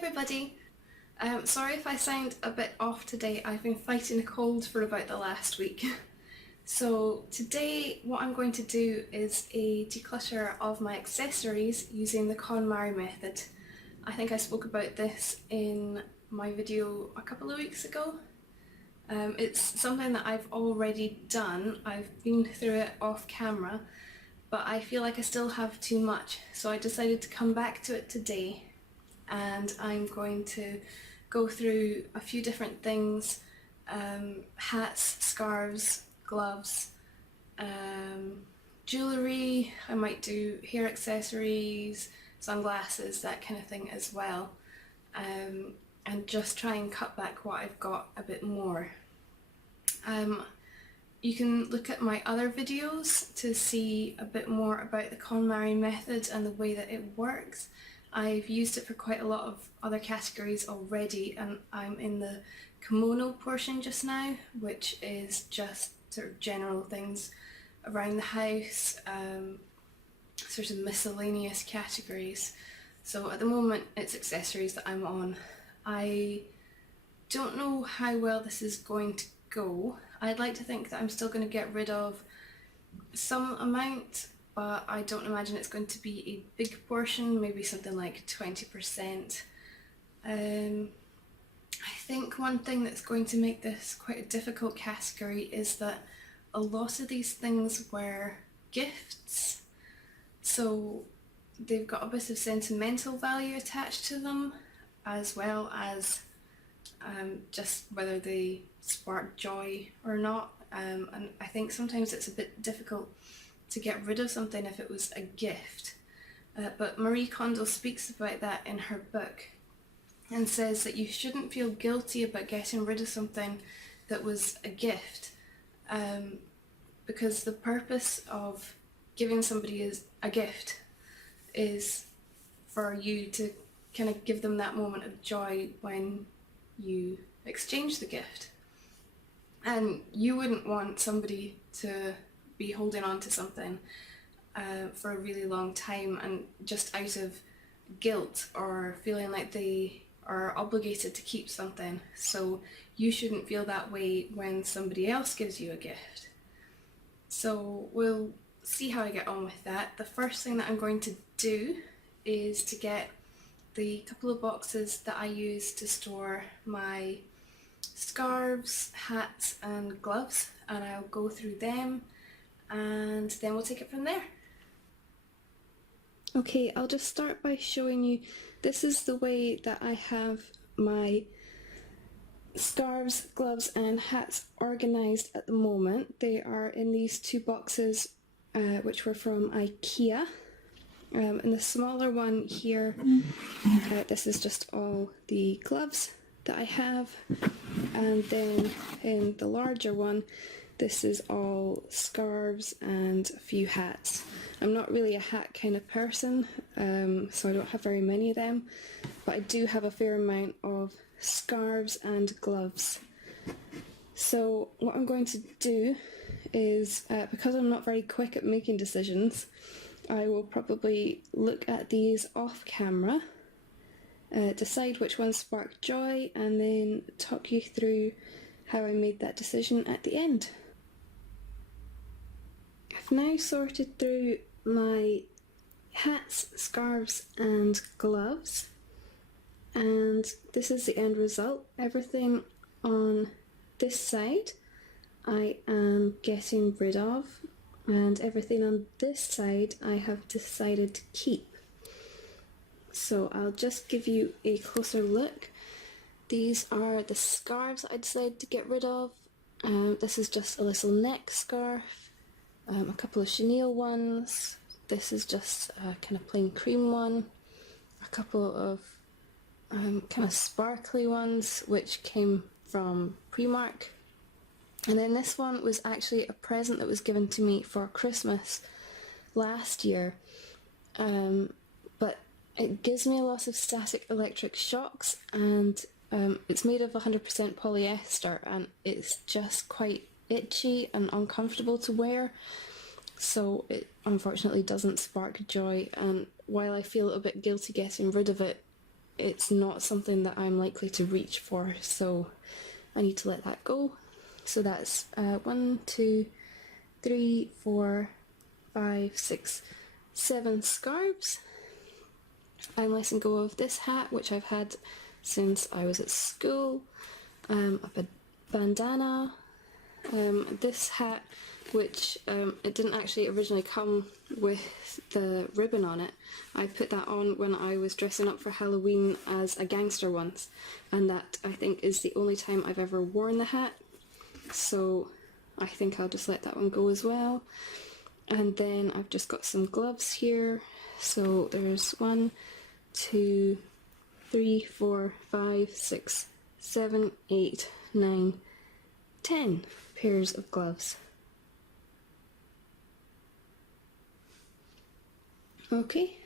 everybody! Sorry if I sound a bit off today. I've been fighting a cold for about the last week. So today what I'm going to do is a declutter of my accessories using the KonMari method. I think I spoke about this in my video a couple of weeks ago. It's something that I've already done. I've been through it off camera, but I feel like I still have too much, so I decided to come back to it today. And I'm going to go through a few different things, hats, scarves, gloves, jewellery. I might do hair accessories, sunglasses, that kind of thing as well, and just try and cut back what I've got a bit more. You can look at my other videos to see a bit more about the KonMari method and the way that it works. I've used it for quite a lot of other categories already, and I'm in the Komono portion just now, which is just sort of general things around the house, sort of miscellaneous categories. So at the moment it's accessories that I'm on. I don't know how well this is going to go. I'd like to think that I'm still going to get rid of some amount, but I don't imagine it's going to be a big portion, maybe something like 20%. I think one thing that's going to make this quite a difficult category is that a lot of these things were gifts, so they've got a bit of sentimental value attached to them, as well as just whether they spark joy or not. And I think sometimes it's a bit difficult to get rid of something if it was a gift. But Marie Kondo speaks about that in her book and says that you shouldn't feel guilty about getting rid of something that was a gift, because the purpose of giving somebody a gift is for you to kind of give them that moment of joy when you exchange the gift. And you wouldn't want somebody to be holding on to something for a really long time and just out of guilt or feeling like they are obligated to keep something. So you shouldn't feel that way when somebody else gives you a gift. So we'll see how I get on with that. The first thing that I'm going to do is to get the couple of boxes that I use to store my scarves, hats and gloves, and I'll go through them and then we'll take it from there. Okay, I'll just start by showing you, this is the way that I have my scarves, gloves and hats organised at the moment. They are in these two boxes which were from IKEA. And the smaller one here, this is just all the gloves that I have, and then in the larger one this is all scarves and a few hats. I'm not really a hat kind of person, so I don't have very many of them, but I do have a fair amount of scarves and gloves. So what I'm going to do is, because I'm not very quick at making decisions, I will probably look at these off camera, decide which ones spark joy, and then talk you through how I made that decision at the end. I've now sorted through my hats, scarves and gloves, and this is the end result. Everything on this side I am getting rid of, and everything on this side I have decided to keep. So I'll just give you a closer look. These are the scarves that I decided to get rid of. This is just a little neck scarf, a couple of chenille ones. This is just a kind of plain cream one, a couple of kind of sparkly ones which came from Primark. And then this one was actually a present that was given to me for Christmas last year, but it gives me a lot of static electric shocks, and it's made of 100% polyester, and it's just quite itchy and uncomfortable to wear, so it unfortunately doesn't spark joy. And while I feel a bit guilty getting rid of it, it's not something that I'm likely to reach for, so I need to let that go. So that's 1, 2, 3, 4, 5, 6, 7 scarves. I'm letting go of this hat, which I've had since I was at school. I've had bandana. This hat, which it didn't actually originally come with the ribbon on it. I put that on when I was dressing up for Halloween as a gangster once, and that I think is the only time I've ever worn the hat, so I think I'll just let that one go as well. And then I've just got some gloves here, so there's 1, 2, 3, 4, 5, 6, 7, 8, 9, 10 pairs of gloves. Okay,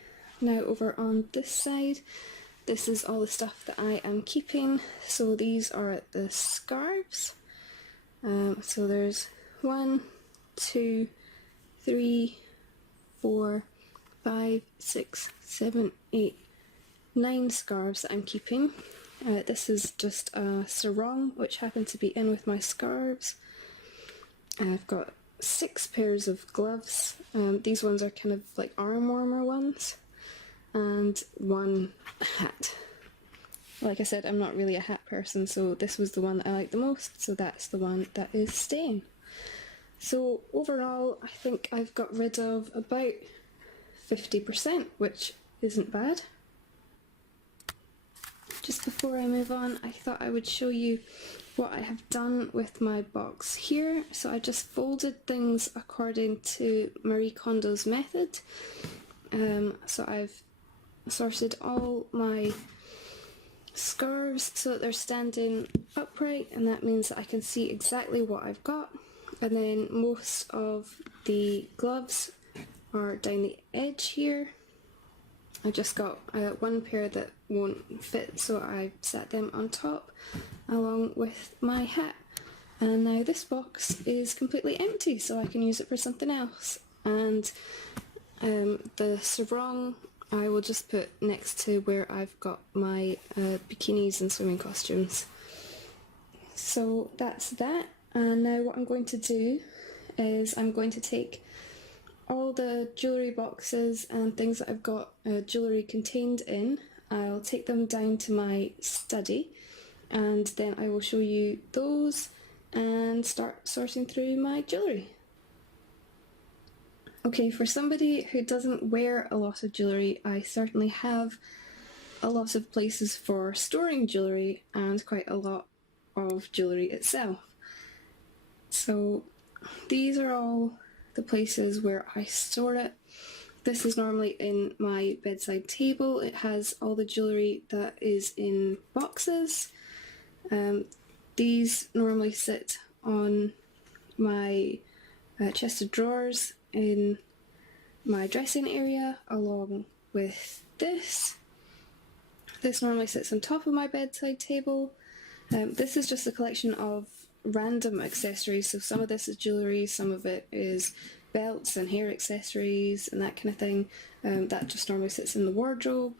now over on this side, this is all the stuff that I am keeping. So these are the scarves. So there's 1, 2, 3, 4, 5, 6, 7, 8, 9 scarves that I'm keeping. This is just a sarong, which happened to be in with my scarves. I've got 6 pairs of gloves. These ones are kind of like arm warmer ones. And 1 hat. Like I said, I'm not really a hat person, so this was the one that I liked the most, so that's the one that is staying. So overall, I think I've got rid of about 50%, which isn't bad. Just before I move on, I thought I would show you what I have done with my box here. So I just folded things according to Marie Kondo's method. So I've sorted all my scarves so that they're standing upright, and that means that I can see exactly what I've got. And then most of the gloves are down the edge here. I just got 1 pair that won't fit, so I set them on top along with my hat. And now this box is completely empty, so I can use it for something else. And the sarong I will just put next to where I've got my bikinis and swimming costumes. So that's that, and now what I'm going to do is I'm going to take all the jewellery boxes and things that I've got jewellery contained in. I'll take them down to my study, and then I will show you those and start sorting through my jewellery. Okay, for somebody who doesn't wear a lot of jewellery, I certainly have a lot of places for storing jewellery and quite a lot of jewellery itself. So these are all the places where I store it. This is normally in my bedside table. It has all the jewellery that is in boxes. These normally sit on my chest of drawers in my dressing area, along with this. This normally sits on top of my bedside table. This is just a collection of random accessories, so some of this is jewellery, some of it is belts and hair accessories and that kind of thing. That just normally sits in the wardrobe.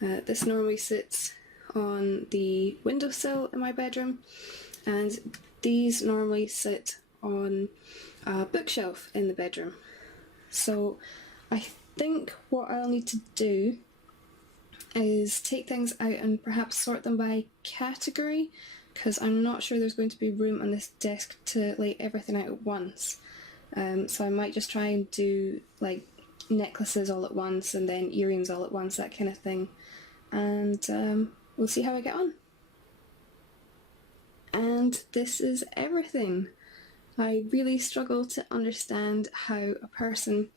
This normally sits on the windowsill in my bedroom, and these normally sit on a bookshelf in the bedroom. So I think what I'll need to do is take things out and perhaps sort them by category, because I'm not sure there's going to be room on this desk to lay everything out at once. So I might just try and do like necklaces all at once and then earrings all at once, that kind of thing. And we'll see how I get on. And this is everything. I really struggle to understand how a person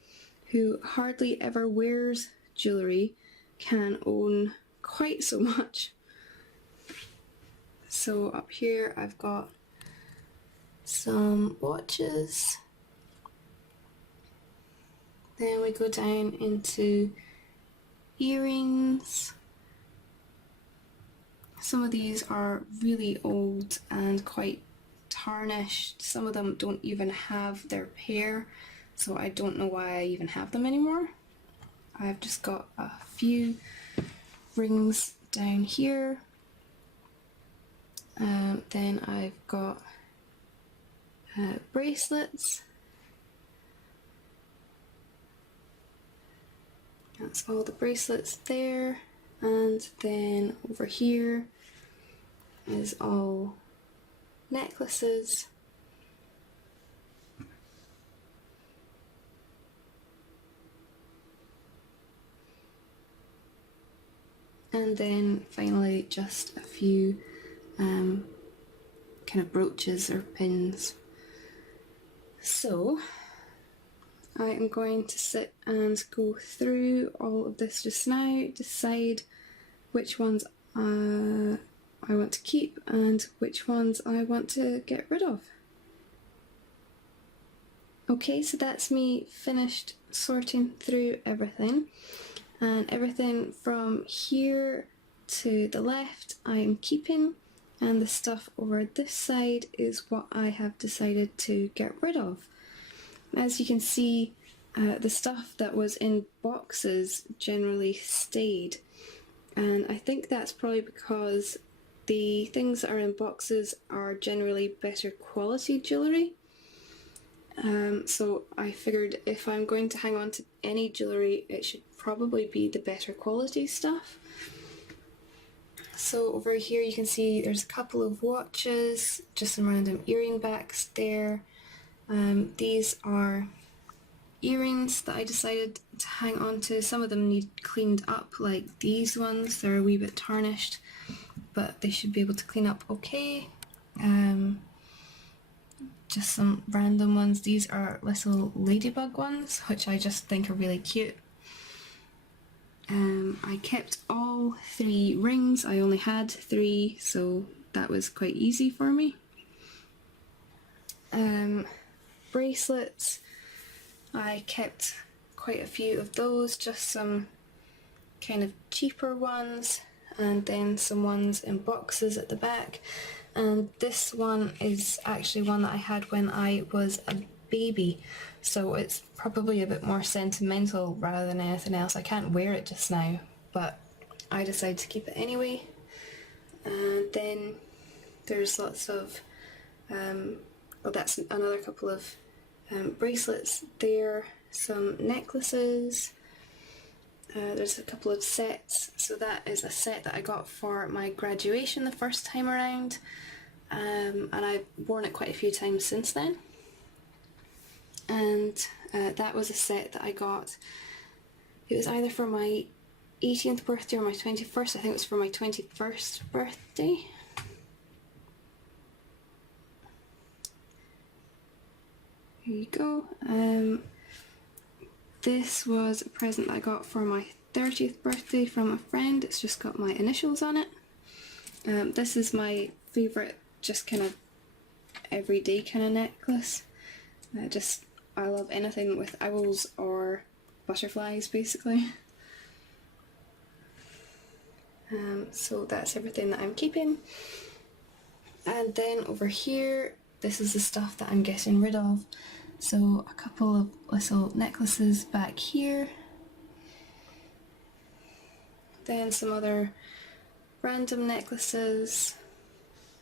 who hardly ever wears jewellery can own quite so much. So up here I've got some watches. Then we go down into earrings. Some of these are really old and quite tarnished. Some of them don't even have their pair, so I don't know why I even have them anymore. I've just got a few rings down here. Then I've got bracelets. That's all the bracelets there, and then over here is all necklaces. And then finally just a few kind of brooches or pins. So I am going to sit and go through all of this just now, decide which ones I want to keep and which ones I want to get rid of. Okay, so that's me finished sorting through everything, and everything from here to the left I'm keeping, and the stuff over this side is what I have decided to get rid of. As you can see, the stuff that was in boxes generally stayed, and I think that's probably because the things that are in boxes are generally better quality jewellery. So I figured if I'm going to hang on to any jewellery, it should probably be the better quality stuff. So over here you can see there's a couple of watches, just some random earring backs there. These are earrings that I decided to hang on to. Some of them need cleaned up, like these ones. They're a wee bit tarnished, but they should be able to clean up okay. Just some random ones. These are little ladybug ones, which I just think are really cute. I kept all 3 rings. I only had 3, so that was quite easy for me. Bracelets, I kept quite a few of those, just some kind of cheaper ones, and then some ones in boxes at the back. And this one is actually one that I had when I was a baby, so it's probably a bit more sentimental rather than anything else. I can't wear it just now, but I decided to keep it anyway. And then there's lots of, well, that's another couple of bracelets there, some necklaces. There's a couple of sets, so that is a set that I got for my graduation the first time around, and I've worn it quite a few times since then. And that was a set that I got, it was either for my 18th birthday or my 21st, I think it was for my 21st birthday. Here you go. This was a present that I got for my 30th birthday from a friend. It's just got my initials on it. This is my favourite, just kind of everyday kind of necklace. I love anything with owls or butterflies, basically. So that's everything that I'm keeping. And then over here, this is the stuff that I'm getting rid of. So a couple of little necklaces back here. Then some other random necklaces,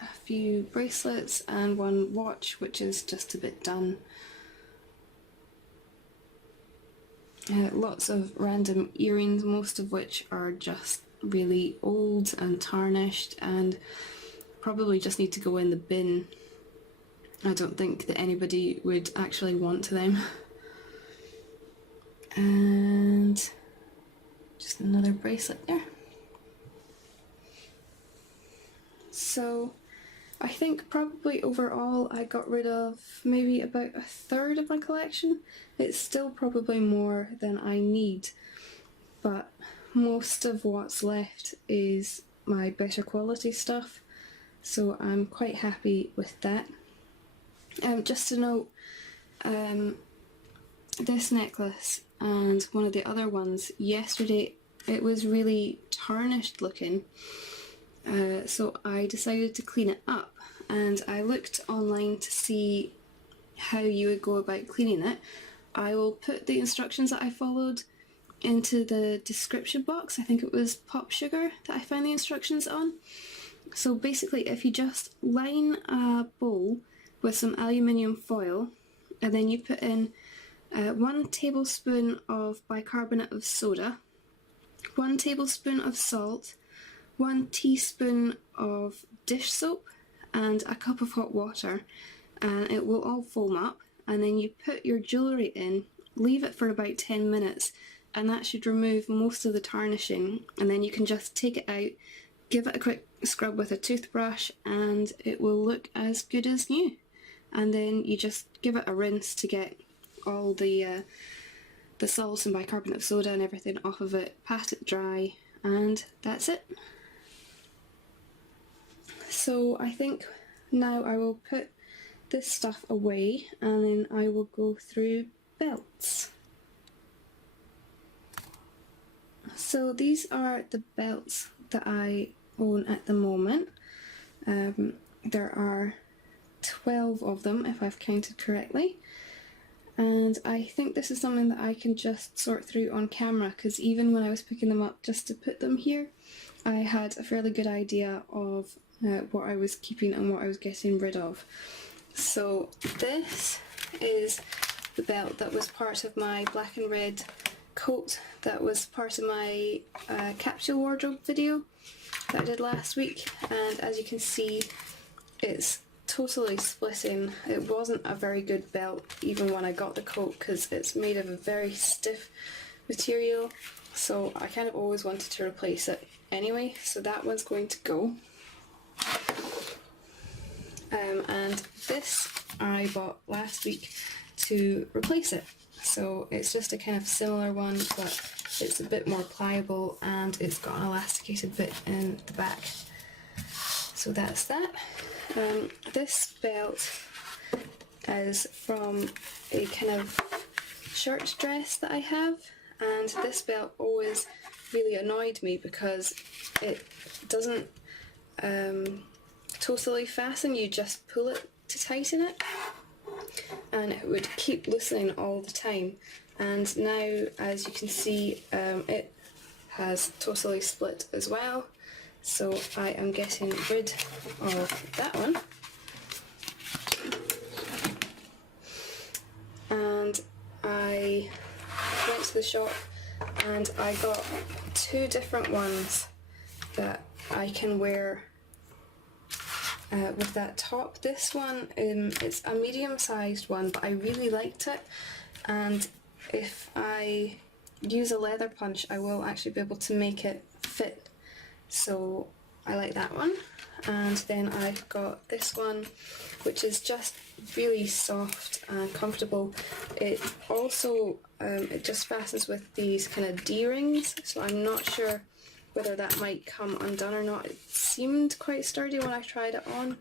a few bracelets and one watch which is just a bit done. Lots of random earrings, most of which are just really old and tarnished and probably just need to go in the bin. I don't think that anybody would actually want them. And just another bracelet there. So I think probably overall I got rid of maybe about a third of my collection. It's still probably more than I need, but most of what's left is my better quality stuff, so I'm quite happy with that. Just to note, this necklace and one of the other ones, yesterday it was really tarnished looking, so I decided to clean it up, and I looked online to see how you would go about cleaning it. I will put the instructions that I followed into the description box. I think it was Pop Sugar that I found the instructions on. So basically, if you just line a bowl with some aluminium foil, and then you put in 1 tablespoon of bicarbonate of soda, 1 tablespoon of salt, 1 teaspoon of dish soap, and a cup of hot water, and it will all foam up. And then you put your jewellery in, leave it for about 10 minutes, and that should remove most of the tarnishing, and then you can just take it out, give it a quick scrub with a toothbrush, and it will look as good as new. And then you just give it a rinse to get all the salts and bicarbonate of soda and everything off of it, pat it dry, and that's it. So I think now I will put this stuff away, and then I will go through belts. So these are the belts that I own at the moment. There are 12 of them if I've counted correctly, and I think this is something that I can just sort through on camera, because even when I was picking them up just to put them here, I had a fairly good idea of what I was keeping and what I was getting rid of. So this is the belt that was part of my black and red coat that was part of my capsule wardrobe video that I did last week, and as you can see, it's totally splitting. It wasn't a very good belt even when I got the coat, because it's made of a very stiff material, so I kind of always wanted to replace it anyway, so that one's going to go. And this I bought last week to replace it. So it's just a kind of similar one, but it's a bit more pliable and it's got an elasticated bit in the back. So that's that. This belt is from a kind of shirt dress that I have, and this belt always really annoyed me because it doesn't totally fasten, you just pull it to tighten it, and it would keep loosening all the time. And now, as you can see, it has totally split as well, so I am getting rid of that one. And I went to the shop and I got 2 different ones that I can wear with that top. This one, it's a medium-sized one, but I really liked it, and if I use a leather punch I will actually be able to make it fit, so I like that one. And then I've got this one, which is just really soft and comfortable. It also it just fastens with these kind of D-rings, so I'm not sure whether that might come undone or not. It seemed quite sturdy when I tried it on,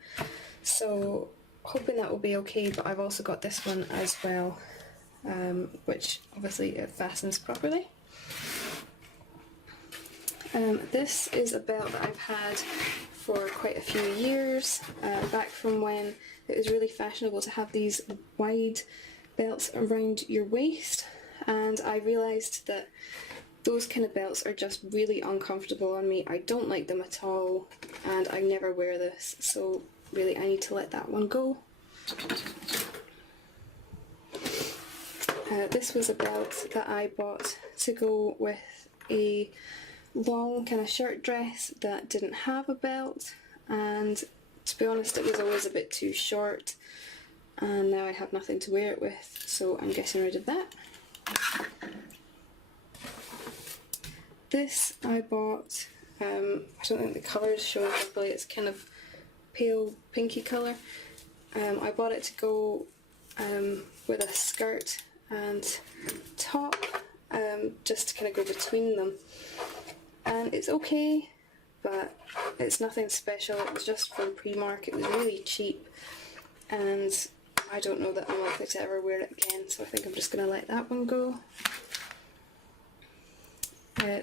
so hoping that will be okay. But I've also got this one as well, which obviously it fastens properly. This is a belt that I've had for quite a few years, back from when it was really fashionable to have these wide belts around your waist, and I realised that those kind of belts are just really uncomfortable on me. I don't like them at all, and I never wear this, so really I need to let that one go. This was a belt that I bought to go with a long kind of shirt dress that didn't have a belt, and to be honest it was always a bit too short, and now I have nothing to wear it with, so I'm getting rid of that. This I bought, I don't think the colour is showing properly, it's kind of pale pinky colour. I bought it to go with a skirt and top, just to kind of go between them. And it's okay, but it's nothing special. It was just from Primark, it was really cheap, and I don't know that I'm likely to ever wear it again, so I think I'm just going to let that one go.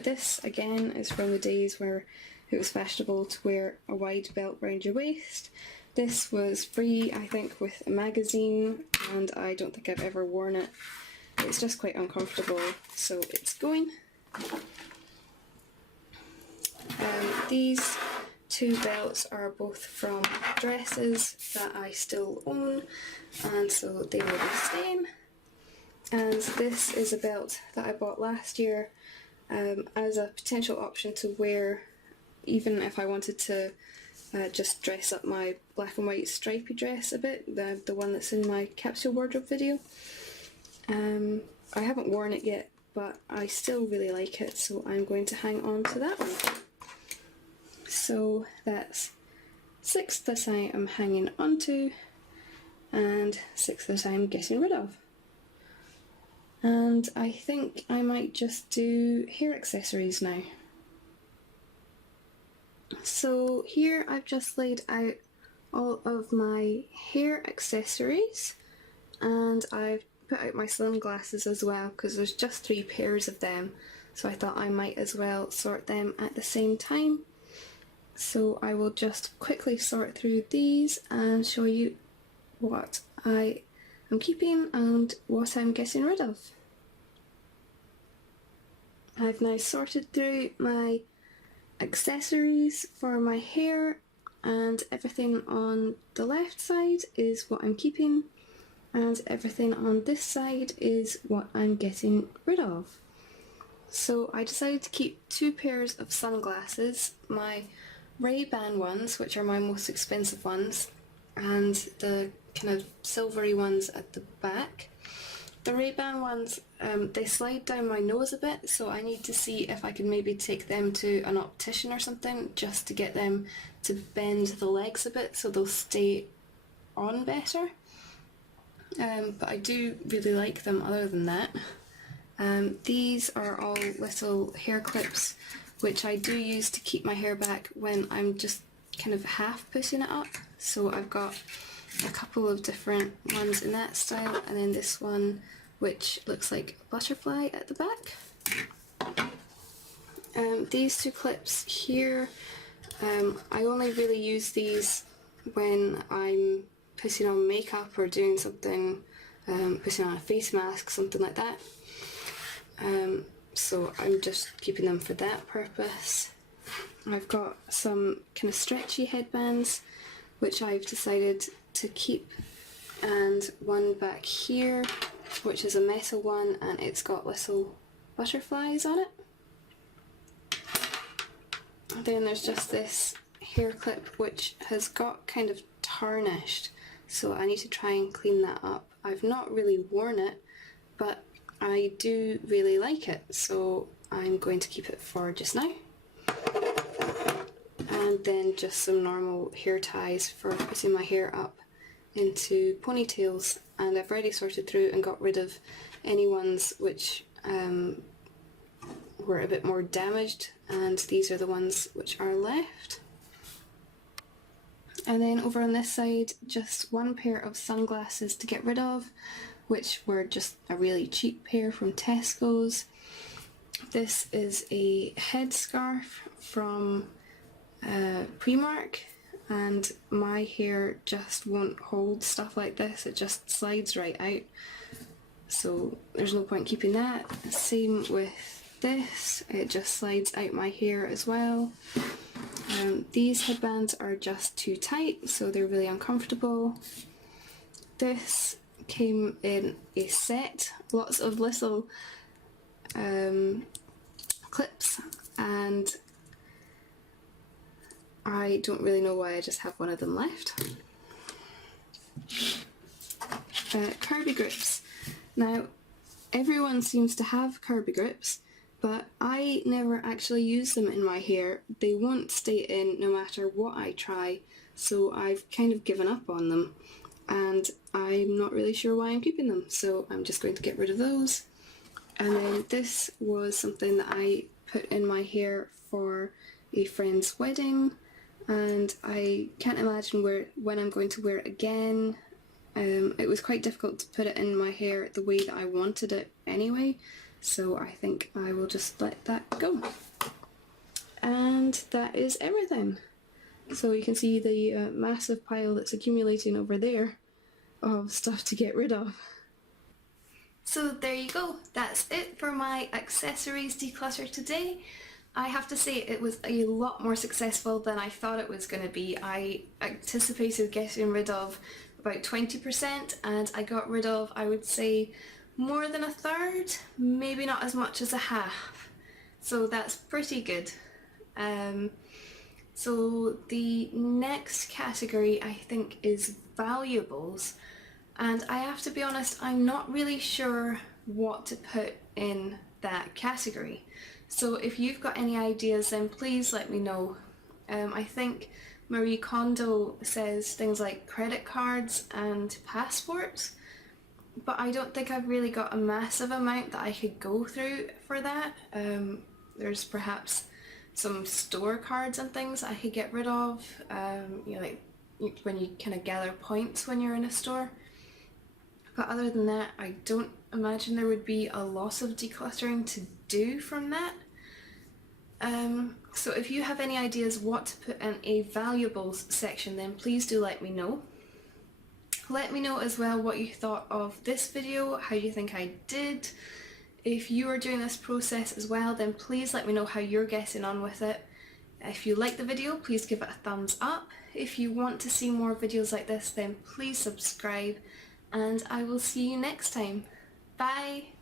This again is from the days where it was fashionable to wear a wide belt around your waist. This was free, I think, with a magazine, and I don't think I've ever worn it. It's just quite uncomfortable, so it's going. These two belts are both from dresses that I still own, and so they will be staying. And this is a belt that I bought last year as a potential option to wear even if I wanted to just dress up my black and white stripy dress a bit, the one that's in my capsule wardrobe video. I haven't worn it yet, but I still really like it, so I'm going to hang on to that one. So that's 6 that I am hanging onto, and 6 that I'm getting rid of. And I think I might just do hair accessories now. So here I've just laid out all of my hair accessories, and I've put out my sunglasses as well because there's just 3 pairs of them, so I thought I might as well sort them at the same time. So I will just quickly sort through these and show you what I am keeping and what I'm getting rid of. I've now sorted through my accessories for my hair, and everything on the left side is what I'm keeping, and everything on this side is what I'm getting rid of. So I decided to keep 2 pairs of sunglasses, my Ray-Ban ones, which are my most expensive ones, and the kind of silvery ones at the back. The Ray-Ban ones, they slide down my nose a bit, so I need to see if I can maybe take them to an optician or something just to get them to bend the legs a bit so they'll stay on better. But I do really like them other than that. These are all little hair clips which I do use to keep my hair back when I'm just kind of half putting it up. So I've got a couple of different ones in that style, and then this one which looks like a butterfly at the back. These 2 clips here, I only really use these when I'm putting on makeup or doing something, putting on a face mask, something like that. So I'm just keeping them for that purpose. I've got some kind of stretchy headbands which I've decided to keep, and one back here which is a metal one and it's got little butterflies on it. Then there's just this hair clip which has got kind of tarnished, so I need to try and clean that up. I've not really worn it, but I do really like it, so I'm going to keep it for just now. And then just some normal hair ties for putting my hair up into ponytails, and I've already sorted through and got rid of any ones which were a bit more damaged, and these are the ones which are left. And then over on this side, just 1 pair of sunglasses to get rid of, which were just a really cheap pair from Tesco's. This is a headscarf from Primark, and my hair just won't hold stuff like this, it just slides right out, so there's no point keeping that. Same with this, it just slides out my hair as well. These headbands are just too tight, so they're really uncomfortable. This came in a set, lots of little clips, and I don't really know why I just have one of them left. Kirby grips. Now, everyone seems to have Kirby grips, but I never actually use them in my hair. They won't stay in no matter what I try, so I've kind of given up on them, and I'm not really sure why I'm keeping them, so I'm just going to get rid of those. And then this was something that I put in my hair for a friend's wedding, and I can't imagine when I'm going to wear it again. It was quite difficult to put it in my hair the way that I wanted it anyway, so I think I will just let that go. And that is everything. So you can see the massive pile that's accumulating over there of stuff to get rid of. So there you go, that's it for my accessories declutter today. I have to say it was a lot more successful than I thought it was going to be. I anticipated getting rid of about 20% and I got rid of, I would say, more than a third, maybe not as much as a half. So that's pretty good. So the next category I think is valuables, and I have to be honest, I'm not really sure what to put in that category. So if you've got any ideas, then please let me know. I think Marie Kondo says things like credit cards and passports, but I don't think I've really got a massive amount that I could go through for that. There's perhaps some store cards and things I could get rid of, you know, like when you kind of gather points when you're in a store. But other than that, I don't imagine there would be a lot of decluttering to do from that. So if you have any ideas what to put in a valuables section, then please do let me know. Let me know as well what you thought of this video, how you think I did. If you are doing this process as well, then please let me know how you're getting on with it. If you like the video, please give it a thumbs up. If you want to see more videos like this, then please subscribe, and I will see you next time. Bye!